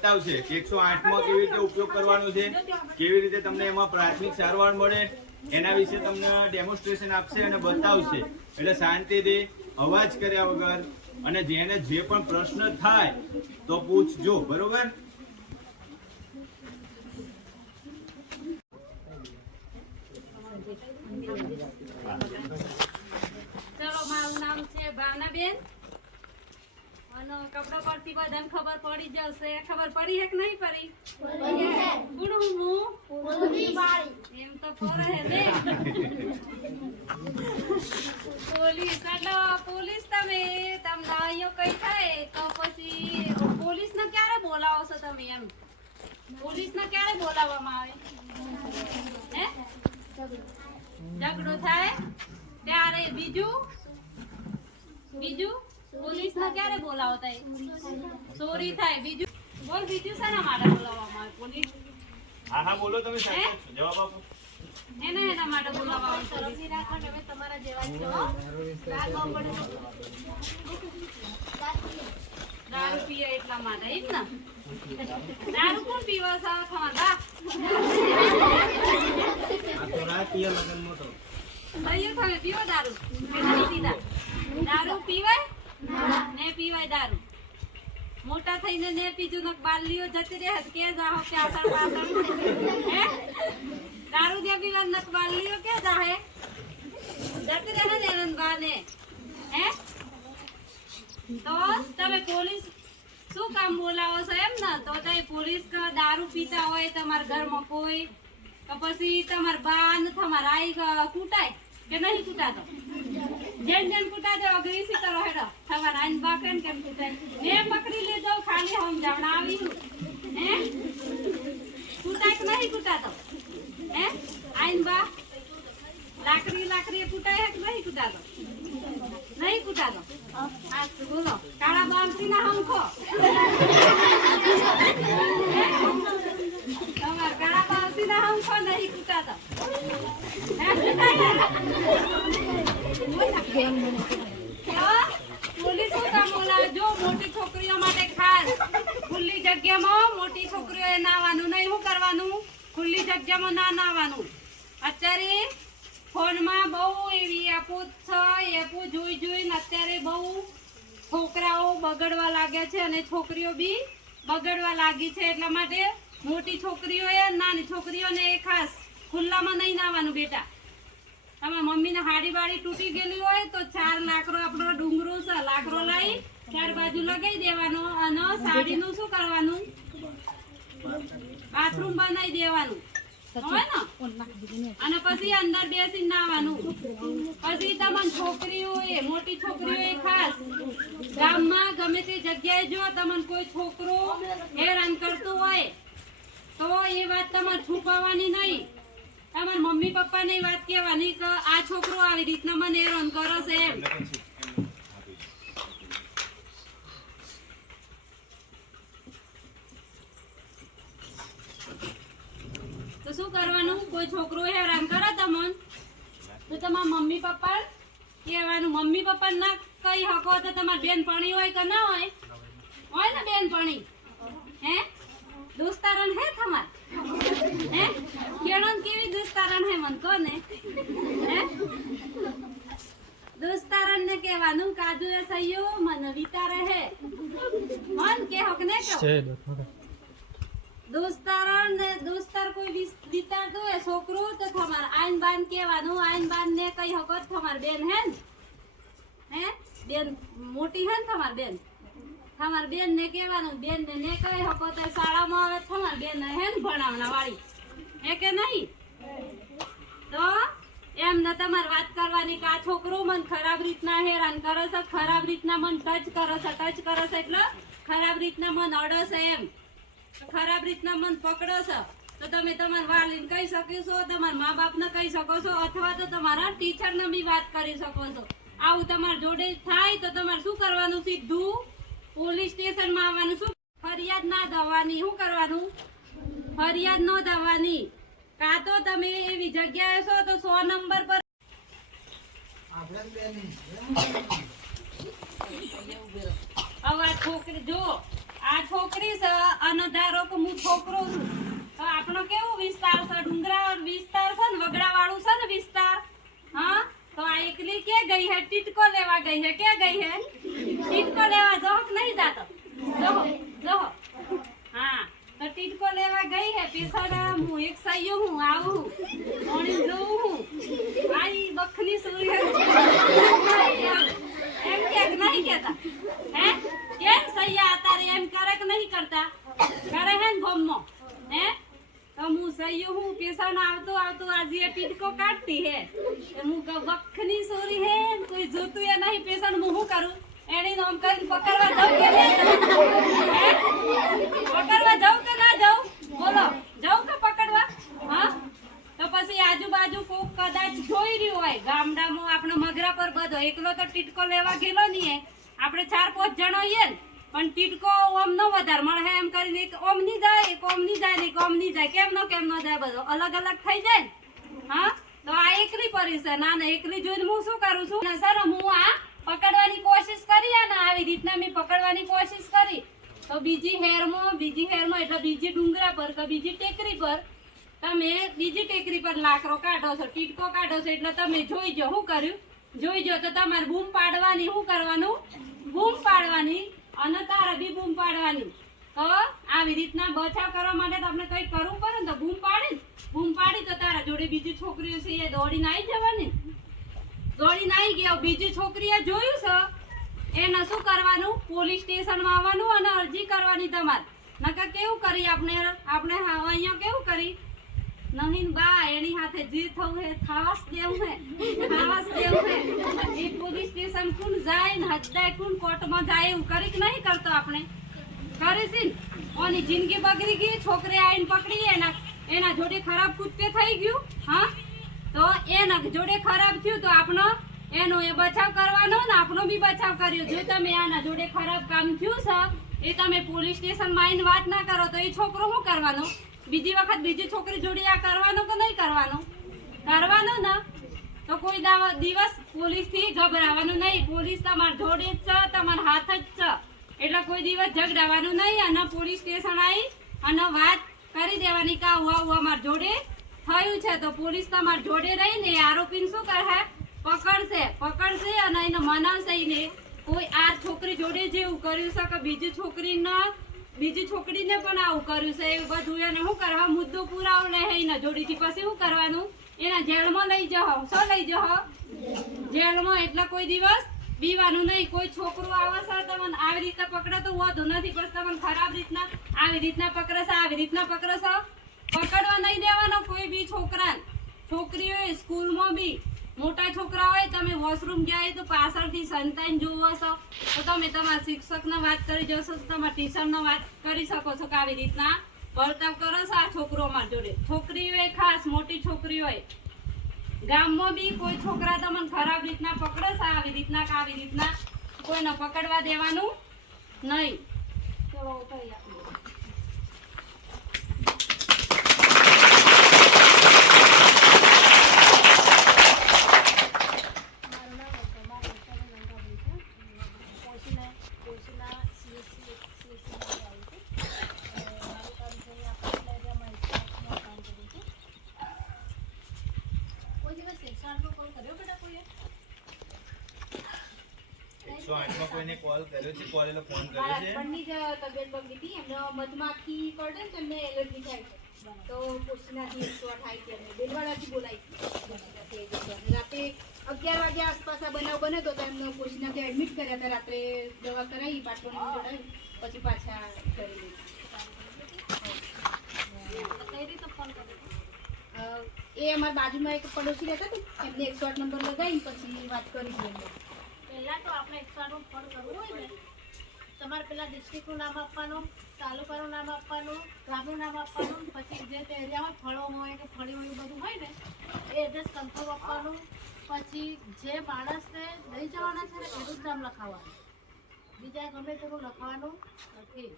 બતાવશે 108 માં કેવી રીતે ઉપયોગ કરવાનો છે, કેવી રીતે તમને એમાં પ્રાથમિક સારવાર મળે એના વિશે તમને ડેમોન્સ્ટ્રેશન આપશે અને બતાવશે. એટલે શાંતિથી અવાજ કર્યા વગર અને જેને જે પણ પ્રશ્ન થાય તો પૂછજો, બરોબર? ચલો, મારું નામ છે ભાવનાબેન અને કપડો પરથી બધાને ખબર પડી જશે. ખબર પડી હે કે નહીં પડી? કોણ હું? એમ તો પડે ને. પોલીસ એટલે પોલીસ તમે અહીંયા કઈ થાય તો પછી પોલીસ ને ક્યારે બોલાવો છો તમે? એમ પોલીસ ને ક્યારે બોલાવવામાં આવે? હે, ઝઘડો થાય ત્યારે. બીજું પોલીસ ને ક્યારે બોલાવો થાય? ચોરી થાય. બીજું બોલ, બીજું શાના માટે બોલાવવામાં આવે પોલીસ? હા બોલો, તમે જવાબ આપો. એના માટે બોલાવવામાં આવે. તમારા જેવા દારૂ પીએ એટલા માટે એમ ને? દારૂ કોણ પીવા સા ખાવા? પીવો દારૂ? દારૂ પીવાય ને? પીવાય દારૂ? મોટા થઈને ને પીજું ને બાલીઓ જતી રહે કે જાહો કે આસણ પાસણ? હે, દારૂ જે પીવા ને બાલીઓ કે જાહે જતી રહે ને બાને? હે, તો તમે પોલીસ શું કામ બોલાવો છો એમ ને? તો તમે પોલીસ દારૂ પીતા હોય તમારા ઘરમાં કોઈ, તો પછી તમારા બા ને તમારા આઈ કૂટાય કે નહીં કૂટાતો? જેન કૂટાતો અગ્રેસી કરો હેડો. તમારા આઈન બા કેમ કૂટાય? ને પકડી લેજો, ખાલી સમજાવણ આવી. હે, કૂટાય કે નહીં કૂટાતો? હે, આઈન બા લાકડી કૂટાય કે નહીં કૂટાતો? નહીં કૂટાતો? હા, બોલો. કાળા બામસી ના હમખો તમાર કાળા બામસી ના હમખો નહીં કૂટાતો? પોલીસ શું કામ બોલાવે? જો મોટી છોકરીઓ માટે ખાસ ખુલ્લી જગ્યામાં મોટી છોકરીઓએ નાવાનું નહીં. શું કરવાનું? ખુલ્લી જગ્યામાં ના નાવાનું. અત્યારે ફોનમાં બહુ એવી એપો છે, એપો જોઈને અત્યારે બહુ છોકરાઓ બગડવા લાગ્યા છે અને છોકરીઓ બી બગડવા લાગી છે. એટલા માટે મોટી છોકરીઓએ નાની છોકરીઓને એ ખાસ ખુલ્લામાં નહીં નાવાનું. બેટા, તમારા મમ્મીને હાડી બાડી તૂટી ગયેલી હોય તો 4 લાકડો આપણો ડુંગરો છે, લાકડો લાવી 4 બાજુ લગાવી દેવાનો અને સાડીનું શું કરવાનું? બાથરૂમ બનાવી દેવાનું હોય ને, અને પછી અંદર બેસી નાવાનું. પછી તમને છોકરીઓએ મોટી છોકરીઓએ ખાસ ગામમાં ગમે તે જગ્યાએ જો તમને કોઈ છોકરો હેરાન કરતું હોય તો એ વાત તમારે છુપાવવાની નહીં. તમારા મમ્મી પપ્પાને વાત કહેવાની કે આ છોકરો આવી રીતના મને હેરાન કરે છે એમ. તો શું કરવાનું? કોઈ છોકરો હેરાન કરે તમને તો તમારા મમ્મી પપ્પા કહેવાનું. મમ્મી પપ્પા ના કઈ હકો તો તમારી બેનપણી હોય કે ના હોય? હોય ને બેનપણી? હે, દોસ્તારણ હે તમાર? હે, કેળન કેવી દોસ્તારણ હે મન કહો ને? હે, દોસ્તારણ ને કહેવાનું કાજુ એ સૈયો મન વિતારે હે. મન કે હક ને કહો દોસ્તારણ ને દોસ્તાર કોઈ વિતારતો હોય છોકરો તો તમાર આઈન બાન કહેવાનું. આઈન બાન ને કઈ હકો તમાર બેન હે ને? હે, બેન મોટી હે ને તમાર બેન? તમાર બેન ને કહેવાનું. બેન ને કઈ હકો તો શાળામાં આવે તમાર બેન હે ને ભણાવના વાળી હે કે નહીં? તો એમ ને તમારે વાત કરવાની કે આ છોકરો મને ખરાબ રીતના હેરાન કરે છે, ખરાબ રીતના મને ટચ કરે છે એટલે ખરાબ રીતના મને અડે છે એમ, ખરાબ રીતના મન પકડો છો તો તમે તમારા વાલીને કહી શકો છો, તમારા મા બાપને કહી શકો છો, અથવા તો તમારા ટીચરને બી વાત કરી શકો છો. આવું તમારા જોડે થાય તો તમારે શું કરવાનું? સીધું પોલીસ સ્ટેશનમાં આવવાનું. શું ફરિયાદ ના દેવાની? શું કરવાનું? ફરિયાદ ન દેવાની. કાં તો તમે એવી જગ્યાએ છો તો 100 નંબર પર હવે છોકરી જો આ છોકરી છે અને છોકરો છું તો આપણો કેવું વિસ્તાર છે ડુંગરા વિસ્તાર છે ને વગડા વાળું છે ને વિસ્તાર હા તો આ એકલી કે ગઈ હે ટીટકો લેવા ગઈ હે કે ગઈ હે ટીટકો લેવા જો કે નહીં જાતો જો હા તો ટીટકો લેવા ગઈ હે પેસરા હું એક સૈયો હું આવું ઓણી જોઉં હું આઈ બખની સુરી એમ કે નહીં કેતા હે કેમ સૈયા તારે એમ કરે કે નહીં કરતા કરે હે ને ગમનો હે તો હું સૈયો હું પેસરા આવતો આવતો આજે ટીટકો કાઢતી હે હું બખની સુરી હે કોઈ જોતું એ નહીં પેસરા હું શું કરું એની નામ કરીને પકડવા જાઉં કે નહીં પકડવા જાઉં કે ના જાઉં બોલો જાઉં કે પકડવા હા તો પછી આજુબાજુ કોક કદાચ જોઈ રહ્યું હોય ગામડામાં આપણે મગરા પર બધો એકલો તો ટીટકો લેવા ગયેલો નહીં આપણે 4-5 જણા હોઈએ ને પણ ટીટકો ઓમ નો વધારે મળે એમ કરીને એક ઓમ ની જાય એક ઓમ ની જાય ને એક ઓમ ની જાય કેમ નો જાય બધો અલગ અલગ થઈ જાય હા તો આ એકલી પરી છે ના એકલી જોઈને હું શું કરું છું ને સર હું આ પકડવાની કોશિશ કરી અને આવી રીતના મેં પકડવાની કોશિશ કરી તો બીજી હેરમાં એટલે બીજી ડુંગરા પર કે બીજી ટેકરી પર તમે બીજી ટેકરી પર લાકડો કાઢો છો ટીટકો કાઢો છો એટલે તમે જોઈ જો શું કર્યું જોઈ જો તો તમારે બૂમ પાડવાની શું કરવાનું બૂમ પાડવાની અને તારે બી બૂમ પાડવાની તો આવી રીતના બચાવ કરવા માટે તમને કંઈક કરવું પડે ને તો બૂમ પાડી તો તારા જોડે બીજી છોકરીઓ છે એ દોડીને આવી જવાની દોડીને આવી ગયા બીજી છોકરીએ જોયું છે એને શું કરવાનું પોલીસ સ્ટેશનમાં આવવાનું અને અરજી કરવાની તમારે નકર કેવું કરી આપણે અહીંયા કેવું કરી નહીં બા એની હાથે જે થવું હે થાવાસ દેવું હે એ પોલીસ સ્ટેશન કોણ જાય ને હદ્દાય કોણ કોર્ટમાં જાય એવું કરી કે નહીં કરતો આપણે કરીશી ને ઓની જિંદગી બગડી ગઈ છોકરી આવીને પકડી એના જોડે ખરાબ કૃત્ય થઈ ગયું હા તો એના જોડે ખરાબ થયું તો આપણો એનો એ બચાવ કરવાનો ને આપણો બી બચાવ કર્યો જો તમે આના જોડે ખરાબ કામ થયું છે એ તમે પોલીસ સ્ટેશનમાં આવીને વાત ના કરો તો એ છોકરો શું કરવાનો બીજી વખત બીજી છોકરી જોડે આ કરવાનો કે નહીં કરવાનો ને તો કોઈ દિવસ પોલીસથી ગભરાવાનું નહીં પોલીસ તમારા જોડે જ છે તમારા હાથ જ છે એટલે કોઈ દિવસ ઝઘડાવાનું નહીં અને પોલીસ સ્ટેશન આવી અને વાત કરી દેવાની કે આવું અમારા જોડે થયું છે તો પોલીસ તમારા જોડે રહીને આરોપીને શું કરે પકડશે અને એને મનાવશે ને કોઈ આ છોકરી જોડે જેવું કર્યું છે કે બીજી છોકરીને પણ આવું કર્યું છે એવું બધું એને શું કરવા મુદ્દો પુરાવો લે એના જોડેથી પછી શું કરવાનું એના જેલમાં લઈ જાઓ શું લઈ જાઓ જેલમાં એટલે કોઈ દિવસ બીવાનું નહીં કોઈ છોકરું આવે છે તમને આવી રીતે પકડે તો વાંધો નથી પણ તમને ખરાબ રીતના આવી રીતના પકડે પકડવા નહીં દેવાનો કોઈ બી છોકરીઓ સ્કૂલમાં બી મોટા છોકરા હોય તમે વોશરૂમ ગયા તો પાછળથી સંતાઈને જોવો છો તો તમે તમારા શિક્ષકને વાત કરી જશો તો તમારા ટીચરને વાત કરી શકો છો કે આવી રીતના વર્તાવ કરો છો આ છોકરો અમારા જોડે છોકરીઓ ખાસ મોટી છોકરીઓ હોય ગામમાં બી કોઈ છોકરા તમને ખરાબ રીતના પકડે છે આવી રીતના કોઈને પકડવા દેવાનું નહીં ચલો કઈ આપો કોઈને કોલ કર્યો છે કોલેલો ફોન કર્યો છે પણની જ તબિયત બગડી હતી એમને મધમાખી કરડે ને તેમને એલર્જી થાય છે તો પોષનાથી 108 થાય છે બેલવાડાથી બોલાઈ રાતે 11 વાગ્યા આસપાસ આ બનાવ બન્યો તો એમને પોષનાથી એડમિટ કર્યા હતા રાત્રે દવા કરાવી પાટોની જોડાવી પછી પાછા કરી કઈ રીતે ફોન કર્યો એ અમારા બાજુમાં એક પડોશી રહેતા હતા એમને 108 નંબર લગાવીને પછી વાત કરી હતી પહેલાં તો આપણે 108 ફોન કરવું હોય ને તમારે પેલા ડિસ્ટ્રિક્ટનું નામ આપવાનું તાલુકાનું નામ આપવાનું ગામનું નામ આપવાનું પછી જે તે એરિયામાં ફળો હોય કે ફળી હોય એવું બધું હોય ને એ એડ્રેસ કન્ફર્મ આપવાનું પછી જે માણસને લઈ જવાના છે ને એનું જ નામ લખાવવાનું બીજા ગમે તેનું લખવાનું નથી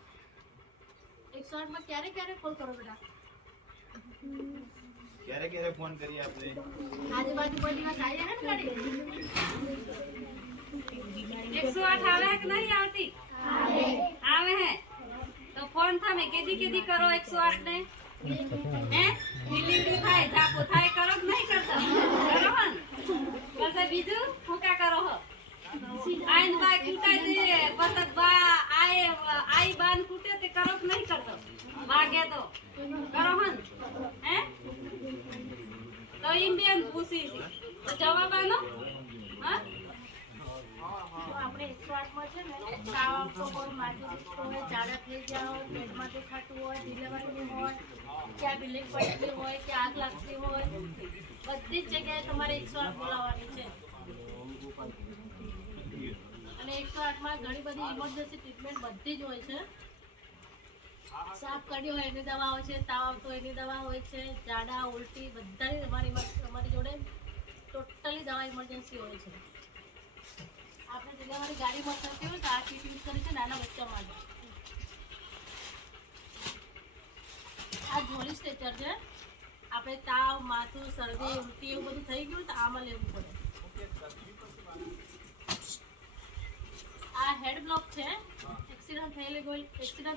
108માં ક્યારે કોલ કરો બેટા ક્યારે ફોન કરીએ આપણે આજુબાજુ કોઈ દિવસ આવી ને ગાડી 108 આવે કે નહીં આવતી આવે હે તો ફોન તમે કેદી કરો 108 ને હે ડિલિવરી થાય જાપો થાય કરો કે નહીં કરતા કરો હન પછી બીજું ફૂકા કરો હો આઈન બા કૂટાઈ દે પછી બા આઈ બાન કૂટે તે કરો કે નહીં કરતો માગે તો કરો હન હે તો એમ બેન પૂછી છે તો જવાબ આનો હા તો આપણે 108 માં છે ને તાવ આવતો હોય, માથું દુખતું હોય, ઝાડા થઈ ગયા હોય, પેટમાં દેખાતું હોય, ડિલિવરી હોય, ક્યાં બિલ્ડિંગ પડતી હોય, કે આગ લાગતી હોય, બધી જ જગ્યાએ તમારે 108 બોલાવવાની છે. અને 108 માં ઘણી બધી ઇમરજન્સી ટ્રીટમેન્ટ બધી જ હોય છે. સાપ કાઢ્યો હોય એની દવા હોય છે, તાવ આવતો હોય એની દવા હોય છે, ઝાડા ઉલટી બધાની અમારી જોડે ટોટલી દવા ઇમરજન્સી હોય છે. આપણે ડિલિવરી ગાડીમાં થતી હોય તો આ કીટ યુઝ કરી છે નાના બચ્ચા માટે. આ જોલી સ્ટ્રેચર છે. આપણે તાવ, માથું, શરદી, ઉલટી એવું બધું થઈ ગયું તો આમાં લેવું પડે. આ હેડ બ્લોક છે. એક્સિડન્ટ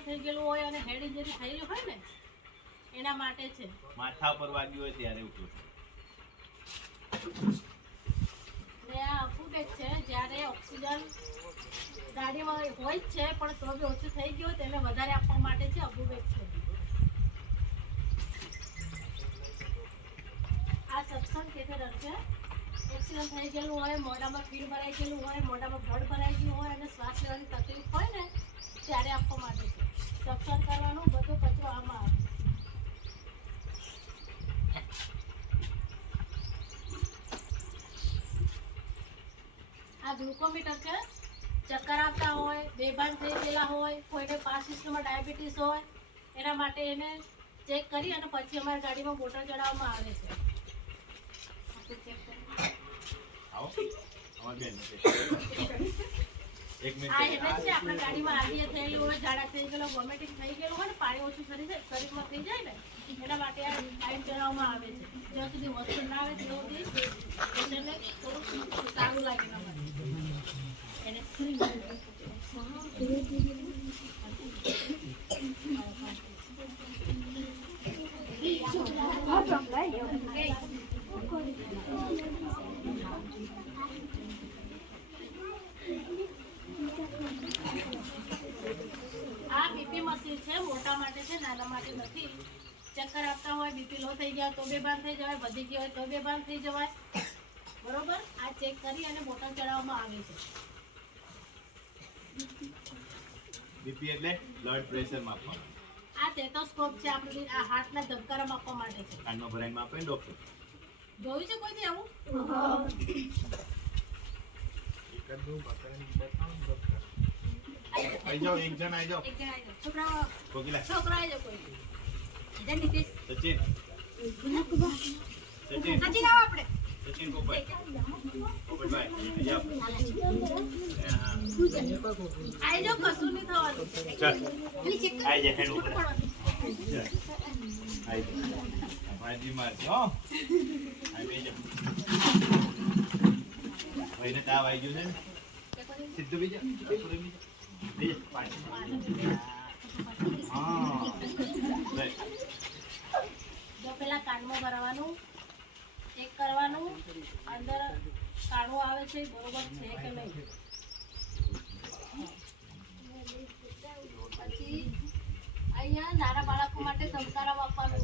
થઈ ગયેલું હોય અને હેડ ઇન્જરી થયેલી હોય ને એના માટે છે. માથા પર વાગ્યું હોય ત્યારે ઉપયોગ. ને આ અપુબેક છે. જ્યારે ઓક્સિજન ગાડીમાં હોય જ છે પણ તો બી ઓછું થઈ ગયું હોય તેને વધારે આપવા માટે છે અપુબેક છે. આ સક્શન કેથેટર છે. એક્સિડન્ટ થઈ ગયેલું હોય, મોઢામાં ફીડ ભરાઈ ગયેલું હોય, મોઢામાં બ્લડ ભરાઈ ગયું હોય અને શ્વાસ લેવાની તકલીફ હોય ને ત્યારે આપવા માટે છે. સક્શન કરવાનું બધો કચરો આમાં આવે. આ ગ્લુકોમીટર છે. ચક્કર આવતા હોય, બેભાન થઈ ગયેલા હોય, કોઈને પાસ સિસ્ટમમાં ડાયાબિટીસ હોય એના માટે એને ચેક કરી અને પછી અમારી ગાડીમાં બોટલ ચડાવવામાં આવે છે. આવો અમાર બેન એક મિનિટ આ એટલે જ છે આપણા ગાડીમાં આરડીએ થયેલું હોય, ઝાડા થઈ ગયેલો, વોમિટિંગ થઈ ગયેલું હોય ને પાણી ઓછું શરીરમાં થઈ જાય ને એના માટે આ ટાઈમ ચડાવવામાં આવે છે. જ્યાં સુધી હોસ્પિટલ ના આવે ત્યાં સુધી પેશન્ટને થોડું સારું લાગે એના માટે એને આ બીપી મશીન છે. મોટા માટે છે, નાના માટે નથી. ચક્કર આપતા હોય, બીપી લો થઈ ગયા તો બેભાન થઈ જવાય, વધી ગઈ હોય તો બેભાન થઈ જવાય. બરોબર. આ ચેક કરી અને બોટલ ચડાવવામાં આવે છે. બીપી એટલે બ્લડ પ્રેશર માપવા. આ સ્ટેથોસ્કોપ છે. આપણે આ હાર્ટના ધબકારા માપવા માટે છે. કાનમાં ભરાઈને માપે ને ડોક્ટર. જોયું છે કોઈ દી આવું? આઈ જાઓ, એક જણ આઈ જાઓ. એક જણ આવી છોકરા કોકિલા, છોકરા આવી જાય કોઈ. જાઓ નીતિશ સચિન, સચિન, હજી આવો આપણે સચિન પોપટ, પોપટભાઈ, આઈ જાઓ. આવી જાઓ, કશું નહીં થવાનું. ચાલ, આઈ જા, હેડ ઉપર. આઈ જા. ભાઈજી મારજો, હો. આઈ બેજો. ભાઈને તાવ આવી ગયો છે ને? સીધું બીજો, બીજો. બીજો, પાછું. હા. લે. જો પેલા કાનમાં ભરવાનું, ચેક કરવાનું અંદર કાણું આવે છે બરોબર છે કે નહીં. પછી અહીંયા નાના બાળકો માટે ધબકારા આપવાનું.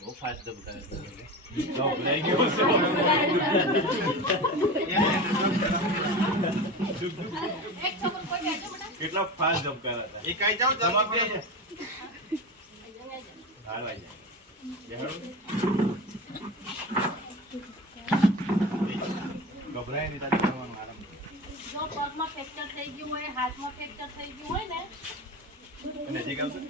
બહુ ફાસ્ટ ધબકારે છે. ગભરાઈ ગયો છે. એક છોકરો કોઈ બેઠો બેટા. કેટલા ફાસ્ટ ધબકારા હતા. એક આઈ જાઓ, જમા બે છે. હાલ આઈ જા. ગભરાય નહીં, તારે કરવાનું આરામ. જો પગમાં ફ્રેક્ચર થઈ ગયું હોય, હાથમાં ફ્રેક્ચર થઈ ગયું હોય ને નજીક આવશે.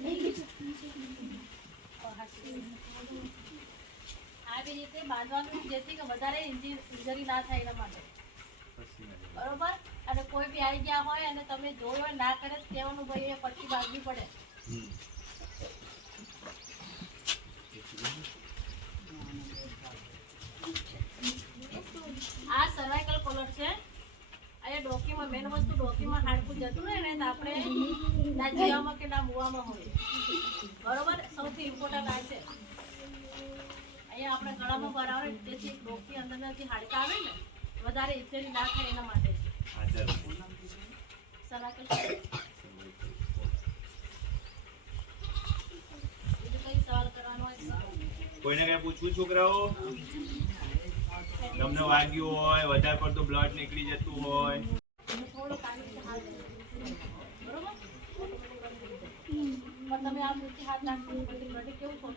આવી રીતે બાંધવાનું જેથી કે વધારે ઇન્જરી ના થાય એના માટે. બરોબર. અને કોઈ બી આવી ગયા હોય અને તમે જોયું હોય ના કરે તો કહેવાનું ભાઈ એ પટ્ટી બાંધવી પડે. મેન વસ્તુ ડોકીમાં હાડકું જતું રહે ને તો આપણે ના જીવામાં કે ના મુવામાં હોય બરોબર સૌથી ઇમ્પોર્ટન્ટ આ છે અહીંયા આપણે ગળામાં ભરાવે જેથી ડોકી અંદરના જે હાડકા આવે ને વધારે ઇન્જરી ના થાય એના માટે સલાહ કોઈને કઈ પૂછવું છોકરાઓ તમને વાગ્યું હોય વધારે પડતું બ્લડ નીકળી જતું હોય તમે આ મૂકી હાથ નાખો પછી બ્લડ કેવું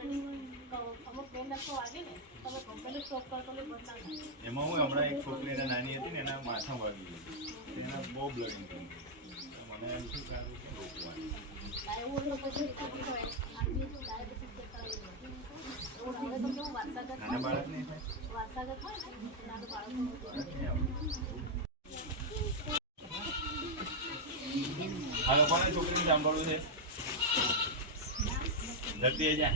અમુક બે નસો વાગે ને તમે કમ્પ્લેટ સ્ટોપ કરો તો બદલા એમાં હું હમણાં એક છોકરીને નાની હતી ને એના માથા વાગી ગયું એના બહુ બ્લડ નીકળ્યું મને એમ શું કારણ કે રોકવાનું નાના બાળક નહીં આ લોકોને છોકરીને સાંભળવું છે ધરતી જા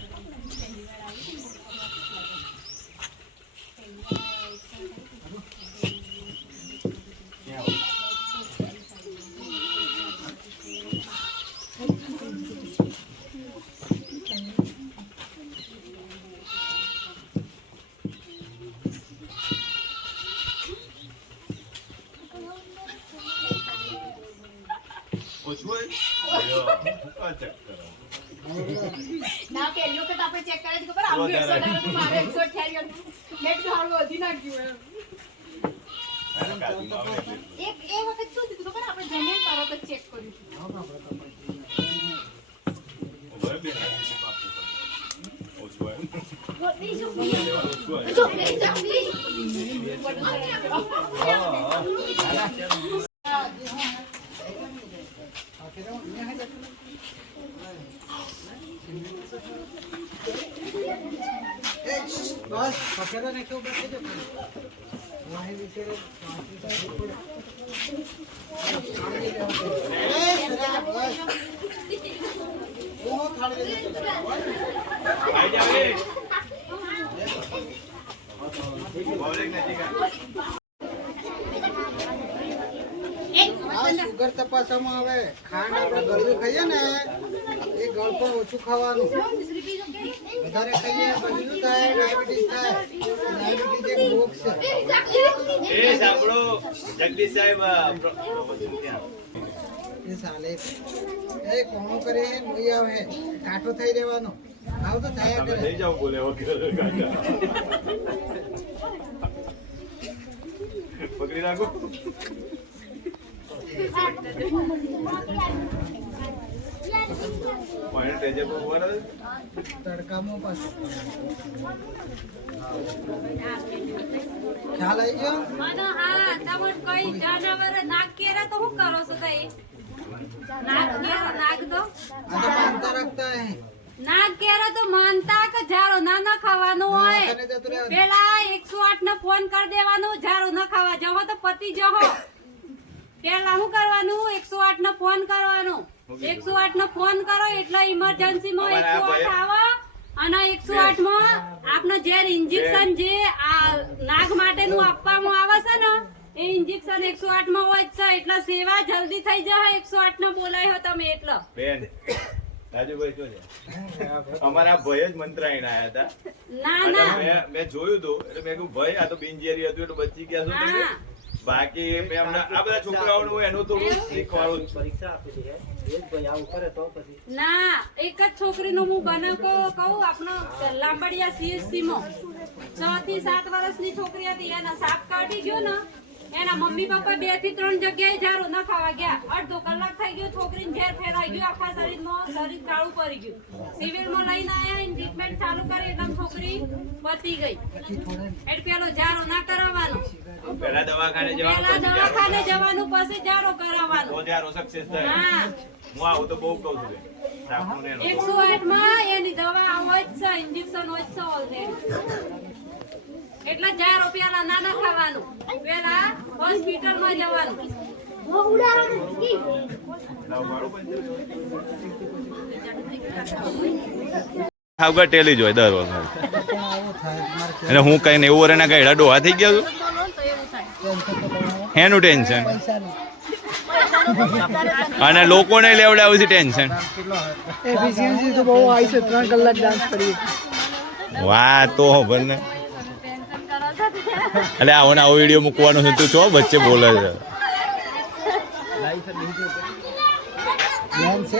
ના પહેલી વખત આપણે ચેક કરે છે ખબર આમ 100 મારે 128 નેટ હારું વધી નાખ્યું એ વખત શું થયું ખબર આપણે જમીન તરત જ ચેક કર્યું બસ પકડો ને કેવું બેઠે છે વાહી વિશે સુગર તપાસવામાં આવે ખાંડ આપણે ગળ્યું ખાઈએ ને એ ગળ પણ ઓછું ખાવાનું વધારે ખાઈએ પછી શું થાય ડાયાબિટીસ થાય ડાયાબિટીસ એક રોગ છે એ સાંભળો જગદીશ સાહેબ એ ચાલે એ કોણું કરે લોહી આવે કાંટો થઈ રહેવાનો આવું તો થયા કરે થઈ જાવ બોલે પકડી રાખો તડકામાં પાછું ખ્યાલ આવી ગયો મને હા તમે કઈ જાનવર નાક કેરે તો શું કરો છો તઈ નાક કેરો નાક દો આ તો માનતા રાખતા હે નાક કેરો તો માનતા કે ઝાડો ના ખાવાનું હોય દવાખાને જતું રહેવાનું. પેલા 108 ને ફોન કરી દેવાનું ઝાડો ન ખાવા જવો તો પતિ જહો પેલા શું કરવાનું 108 ને ફોન કરવાનો 108 ને ફોન કરો એટલે ઇમરજન્સી માં 108 આવે અને 108 માં આપને જે ઇન્જેક્શન જે આ નાક માટેનું આપવામાં આવે છે ને એ ઇન્જેક્શન 108 માં હોય છે એટલે સેવા જલ્દી થઈ જાય 108 ને બોલાયો તમે એટલે બેન રાજુભાઈ શું છે અમારા ભાઈ જ મંત્રાયણ આયા હતા ના ના મેં જોયું હતું એટલે મેં કહ્યું ભાઈ આ તો બિનઝેરી હતું એટલે બચી ગયા છો તમે બાકી મેં હમણાં આ બધા છોકરાઓનું એનું થોડું શીખવાડું છું. ના એક જ છોકરીનું હું બનાવો કહું આપણો લાંબડિયા CSC માં 6 થી 7 વર્ષની છોકરી હતી એના સાપ કાઢી ગયો ને એના મમ્મી પપ્પા 2 થી 3 જગ્યાએ ઝાડુ ના ખાવા ગયા અડધો કલાક થઈ ગયો છોકરીને ઝેર ફેલાઈ ગયું આખા શરીર કાળું પડી ગયું સિવિલમાં લઈને આયા એની ટ્રીટમેન્ટ ચાલુ કરી એટલે છોકરી પતી ગઈ એટલે પેલો ઝાડો ના કરાવવાનો પહેલા દવાખાને જવાનું પેલા પછી દવાખાને જવાનું પછી ઝાડો કરાવવાનો તો જ્યારે સક્સેસ થાય હા હું આવું તો બહુ કહું છું બેન. રાખવું ને એનું. 108 માં એની દવા હોય જ છે ઇન્જેક્શન હોય જ છે ઓલરેડી એટલે ઝાડો પેલા ના ખાવાનું પેલા હોસ્પિટલ માં જવાનું આવગા ટેલી જોય દર વખત પણ આવું થાય મારે અને હું કઈ નેવું વર્ષના ગાયડા ડોહા થઈ ગયા છું ટેન્શન તો કરવાનું એનું ટેન્શન પૈસાનું અને લોકોને લેવડાવું છે ટેન્શન. એફિશિયન્સી તો બહુ આવી છે, 3 કલાક ડાન્સ કરીએ. વાહ તો ખબર ને. એટલે આવો ને આવો વિડીયો મૂકવાનો છે તું છો વચ્ચે બોલે છે. ધ્યાન છે.